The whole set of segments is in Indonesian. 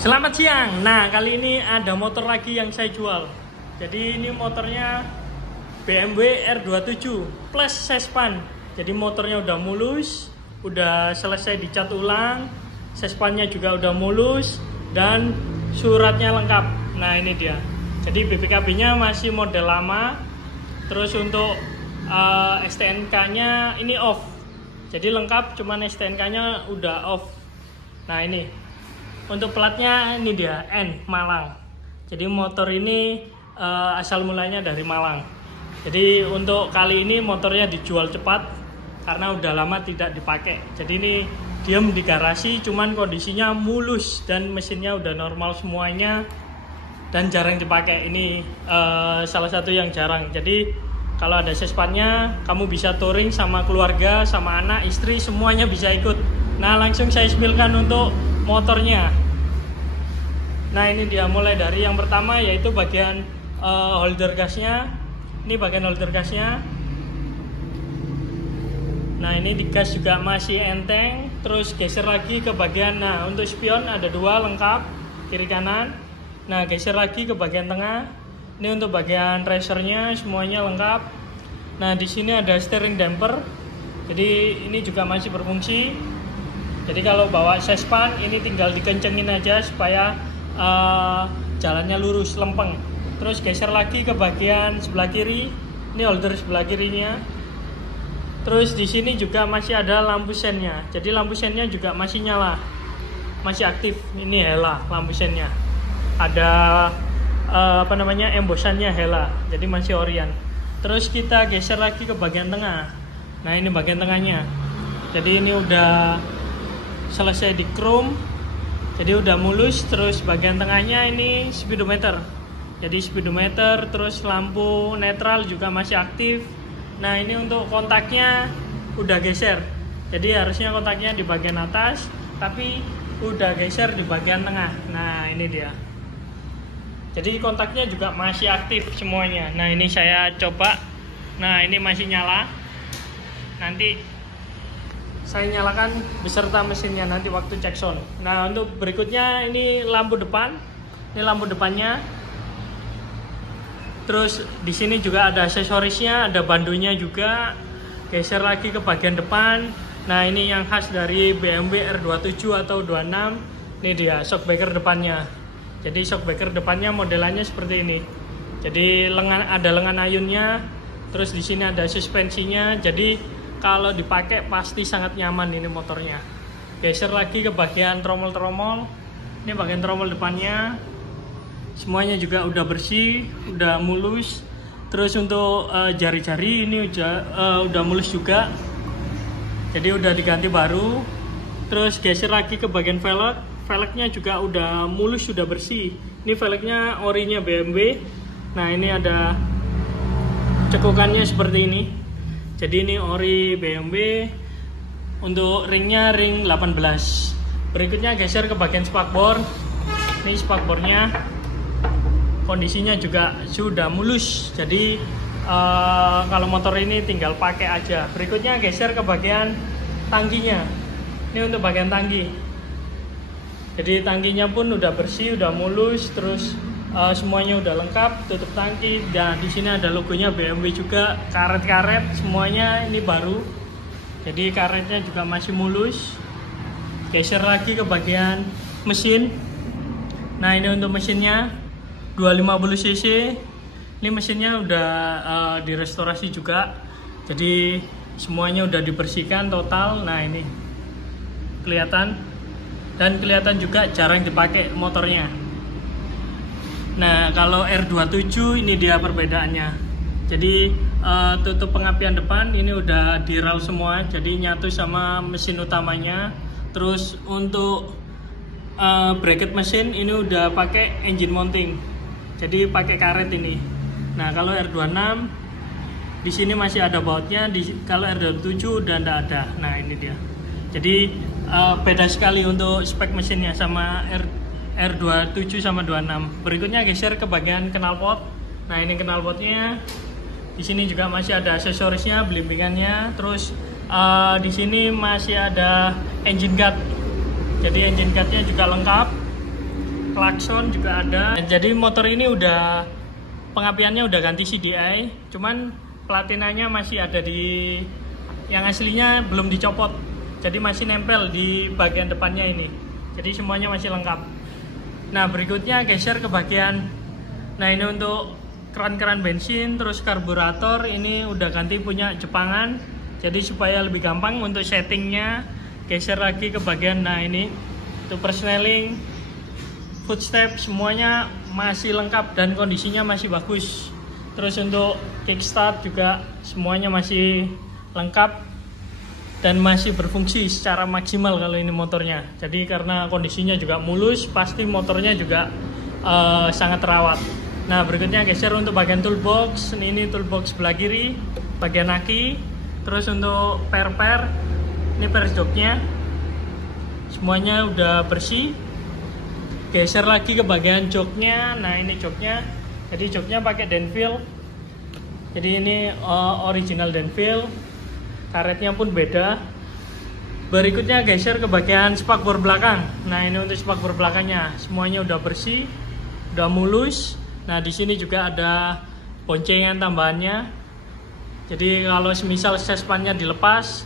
Selamat siang. Nah, kali ini ada motor lagi yang saya jual. Jadi ini motornya BMW R27 plus sespan. Jadi motornya udah mulus, udah selesai dicat ulang, sespannya juga udah mulus dan suratnya lengkap. Nah, ini dia. Jadi BPKB-nya masih model lama. Terus untuk STNK-nya ini off. Jadi lengkap, cuman STNK-nya udah off. Nah, ini. Untuk platnya ini dia N Malang. Jadi motor ini asal mulanya dari Malang. Jadi untuk kali ini motornya dijual cepat karena udah lama tidak dipakai. Jadi ini diem di garasi, cuman kondisinya mulus dan mesinnya udah normal semuanya dan jarang dipakai. Ini salah satu yang jarang. Jadi kalau ada sespannya, kamu bisa touring sama keluarga, sama anak, istri, semuanya bisa ikut. Nah, langsung saya spillkan untuk motornya. Nah, ini dia, mulai dari yang pertama yaitu bagian holder gasnya. Ini bagian holder gasnya. Nah, ini di gas juga masih enteng. Terus geser lagi ke bagian, nah untuk spion ada dua lengkap, kiri kanan. Nah, geser lagi ke bagian tengah. Ini untuk bagian racernya semuanya lengkap. Nah, di sini ada steering damper. Jadi ini juga masih berfungsi. Jadi kalau bawa sespan ini tinggal dikencengin aja supaya jalannya lurus lempeng. Terus geser lagi ke bagian sebelah kiri. Ini holder sebelah kirinya. Terus di sini juga masih ada lampu sennya. Jadi lampu sennya juga masih nyala, masih aktif. Ini Hella lampu sennya. Ada embosannya Hella. Jadi masih Orion. Terus kita geser lagi ke bagian tengah. Nah, ini bagian tengahnya. Jadi ini udah selesai di chrome. Jadi udah mulus. Terus bagian tengahnya ini speedometer. Jadi speedometer, terus lampu netral juga masih aktif. Nah, ini untuk kontaknya udah geser. Jadi harusnya kontaknya di bagian atas, tapi udah geser di bagian tengah. Nah, ini dia. Jadi kontaknya juga masih aktif semuanya. Nah, ini saya coba. Nah, ini masih nyala. Nanti saya nyalakan beserta mesinnya nanti waktu cek sound. Nah, untuk berikutnya ini lampu depan. Ini lampu depannya. Terus di sini juga ada aksesorisnya, ada bandonya juga. Geser lagi ke bagian depan. Nah, ini yang khas dari BMW R27 atau 26. Ini dia shockbreaker depannya. Jadi shockbreaker depannya modelannya seperti ini. Jadi ada lengan ayunnya. Terus di sini ada suspensinya. Jadi kalau dipakai pasti sangat nyaman ini motornya. Geser lagi ke bagian tromol-tromol. Ini bagian tromol depannya. Semuanya juga udah bersih, udah mulus. Terus untuk jari-jari ini udah mulus juga. Jadi udah diganti baru. Terus geser lagi ke bagian velg. Velgnya juga udah mulus, udah bersih. Ini velgnya orinya BMW. Nah, ini ada cekukannya seperti ini. Jadi ini ori BMW. Untuk ringnya ring 18. Berikutnya geser ke bagian spakbor. Ini spakbornya kondisinya juga sudah mulus. Jadi kalau motor ini tinggal pakai aja. Berikutnya geser ke bagian tangkinya. Ini untuk bagian tangki. Jadi tangkinya pun udah bersih, udah mulus. Terus semuanya udah lengkap, tutup tangki. Dan di sini ada logonya BMW juga, karet-karet semuanya ini baru. Jadi karetnya juga masih mulus. Geser lagi ke bagian mesin. Nah, ini untuk mesinnya 250 cc. Ini mesinnya udah direstorasi juga. Jadi semuanya udah dibersihkan total. Nah, ini kelihatan. Dan kelihatan juga jarang dipakai motornya. Nah, kalau R27 ini dia perbedaannya. Jadi tutup pengapian depan ini udah di roll semua, jadi nyatu sama mesin utamanya. Terus untuk bracket mesin ini udah pakai engine mounting. Jadi pakai karet ini. Nah, kalau R26 di sini masih ada bautnya, kalau R27 udah enggak ada. Nah, ini dia. Jadi beda sekali untuk spek mesinnya sama R27 sama 26. Berikutnya geser ke bagian knalpot. Nah, ini knalpotnya. Di sini juga masih ada aksesorisnya, belimbingannya. Terus di sini masih ada engine guard. Jadi engine guardnya juga lengkap. klakson juga ada. Jadi motor ini udah pengapiannya udah ganti CDI, cuman platinanya masih ada di yang aslinya belum dicopot. Jadi masih nempel di bagian depannya ini. Jadi semuanya masih lengkap. Nah, berikutnya geser ke bagian. Nah, ini untuk keran-keran bensin, terus karburator ini udah ganti punya Jepangan. Jadi supaya lebih gampang untuk settingnya, geser lagi ke bagian. Nah, ini untuk persneling, footstep semuanya masih lengkap dan kondisinya masih bagus. Terus untuk kickstart juga semuanya masih lengkap dan masih berfungsi secara maksimal kalau ini motornya. Jadi karena kondisinya juga mulus, pasti motornya juga sangat terawat. Nah, berikutnya geser untuk bagian toolbox. Ini toolbox sebelah kiri, bagian aki. Terus untuk per-per, ini per joknya semuanya udah bersih. Geser lagi ke bagian joknya. Nah, ini joknya. Jadi joknya pakai Denville. Jadi ini original Denville. Karetnya pun beda. Berikutnya geser ke bagian spakbor belakang. Nah, ini untuk spakbor belakangnya semuanya udah bersih, udah mulus. Nah, di sini juga ada boncengan tambahannya. Jadi kalau semisal sespannya dilepas,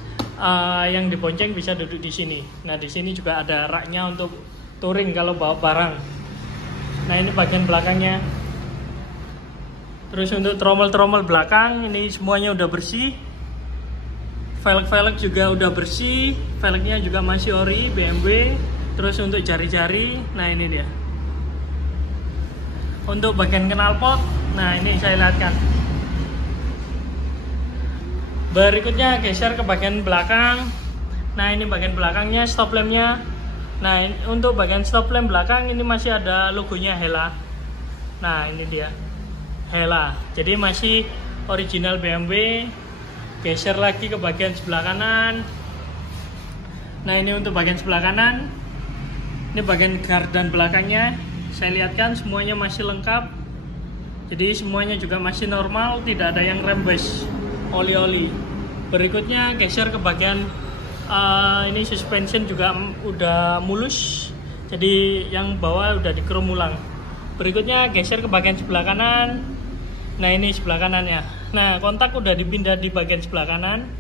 yang dibonceng bisa duduk di sini. Nah, di sini juga ada raknya untuk touring kalau bawa barang. Nah, ini bagian belakangnya. Terus untuk trommel-trommel belakang ini semuanya udah bersih. Velg-velg juga udah bersih, velgnya juga masih ori BMW. Terus untuk jari-jari, nah ini dia. Untuk bagian knalpot, nah ini saya lihatkan. Berikutnya geser ke bagian belakang. Nah, ini bagian belakangnya, stop lampnya. Nah, untuk bagian stop lamp belakang ini masih ada logonya Hella. Nah, ini dia Hella. Jadi masih original BMW. Geser lagi ke bagian sebelah kanan. Nah, ini untuk bagian sebelah kanan. Ini bagian gardan belakangnya. Saya lihatkan semuanya masih lengkap. Jadi semuanya juga masih normal, tidak ada yang rembes oli-oli. Berikutnya geser ke bagian ini suspension juga udah mulus. Jadi yang bawah udah dikrom ulang. Berikutnya geser ke bagian sebelah kanan. Nah, ini sebelah kanannya. Nah, kontak udah dipindah di bagian sebelah kanan.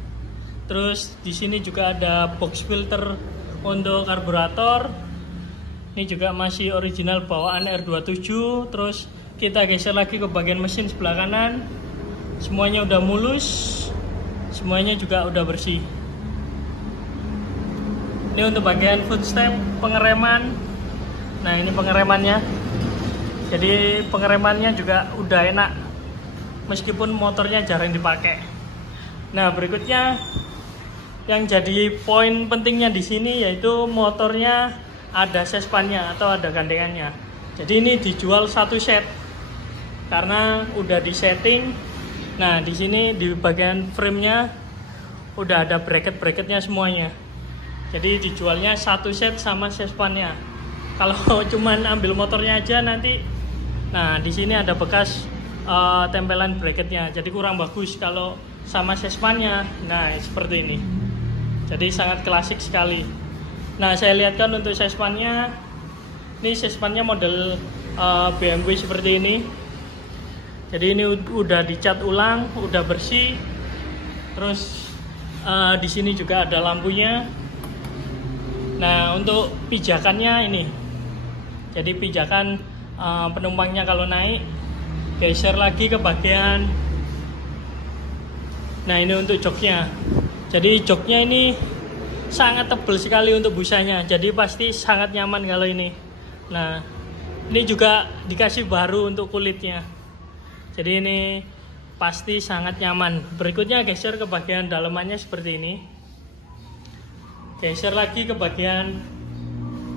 Terus di sini juga ada box filter untuk karburator. Ini juga masih original bawaan R27. Terus kita geser lagi ke bagian mesin sebelah kanan. Semuanya udah mulus. Semuanya juga udah bersih. Ini untuk bagian footstep, pengereman. Nah, ini pengeremannya. Jadi pengeremannya juga udah enak, meskipun motornya jarang dipakai. Nah, berikutnya yang jadi poin pentingnya di sini yaitu motornya ada sespannya atau ada gandengannya. Jadi ini dijual satu set karena udah disetting. Nah, di sini di bagian frame-nya udah ada bracket-bracketnya semuanya. Jadi dijualnya satu set sama sespannya. Kalau cuman ambil motornya aja nanti, nah di sini ada bekas tempelan bracketnya. Jadi kurang bagus kalau sama sespannya. Nah, seperti ini. Jadi sangat klasik sekali. Nah, saya lihatkan untuk sespannya. Ini sespannya model BMW seperti ini. Jadi ini udah dicat ulang, udah bersih. Terus di sini juga ada lampunya. Nah, untuk pijakannya ini. Jadi pijakan penumpangnya kalau naik, geser lagi ke bagian. Nah, ini untuk joknya. Jadi joknya ini sangat tebal sekali untuk busanya. Jadi pasti sangat nyaman kalau ini. Nah, ini juga dikasih baru untuk kulitnya. Jadi ini pasti sangat nyaman. Berikutnya geser ke bagian dalamannya seperti ini. Geser lagi ke bagian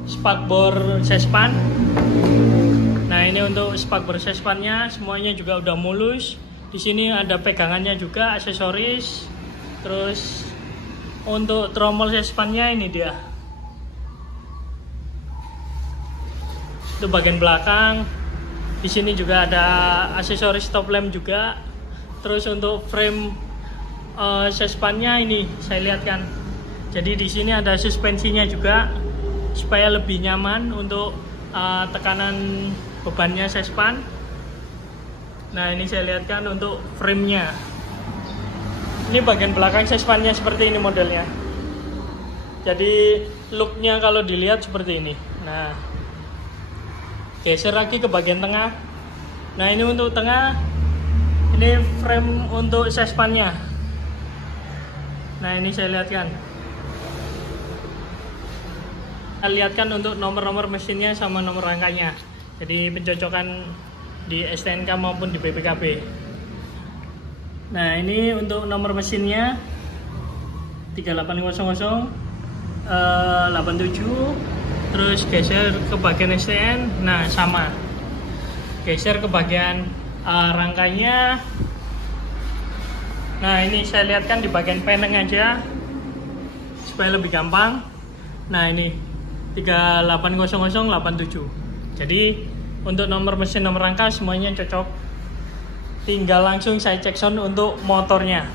spakbor sespan. Nah, ini untuk spakbor sespannya semuanya juga udah mulus. Di sini ada pegangannya juga, aksesoris. Terus untuk trommel sespannya ini dia. Itu bagian belakang. Di sini juga ada aksesoris stop lamp juga. Terus untuk frame sespannya ini saya lihatkan. Jadi di sini ada suspensinya juga supaya lebih nyaman untuk tekanan bebannya sespan. Nah ini saya lihatkan untuk framenya. Ini bagian belakang sespannya seperti ini modelnya. Jadi looknya kalau dilihat seperti ini. Nah geser lagi ke bagian tengah. Nah ini untuk tengah, ini frame untuk sespannya. Nah ini saya lihatkan. Saya lihatkan untuk nomor-nomor mesinnya sama nomor rangkanya. Jadi pencocokan di STNK maupun di BPKB. Nah ini untuk nomor mesinnya 3800 87. Terus geser ke bagian STN. Nah sama, geser ke bagian rangkanya. Nah ini saya lihatkan di bagian peneng aja supaya lebih gampang. Nah ini 380087. Jadi untuk nomor mesin, nomor rangka semuanya cocok. Tinggal langsung saya cek sound untuk motornya.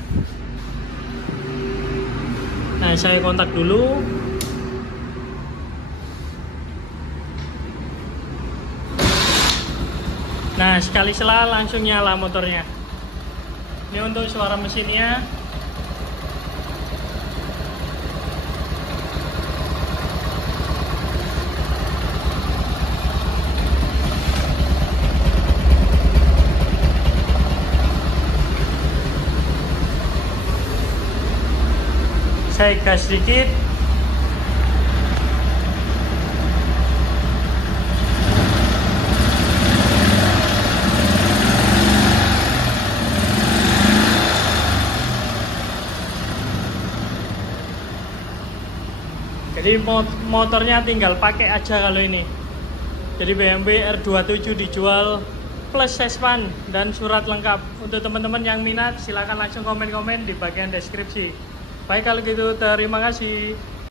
Nah saya kontak dulu. Nah sekali selah langsung nyala motornya. Ini untuk suara mesinnya. Saya gas sedikit. Jadi motornya tinggal pakai aja kalau ini. Jadi BMW R27 dijual plus sespan dan surat lengkap. Untuk teman-teman yang minat silahkan langsung komen-komen di bagian deskripsi. Baik kalau gitu, terima kasih.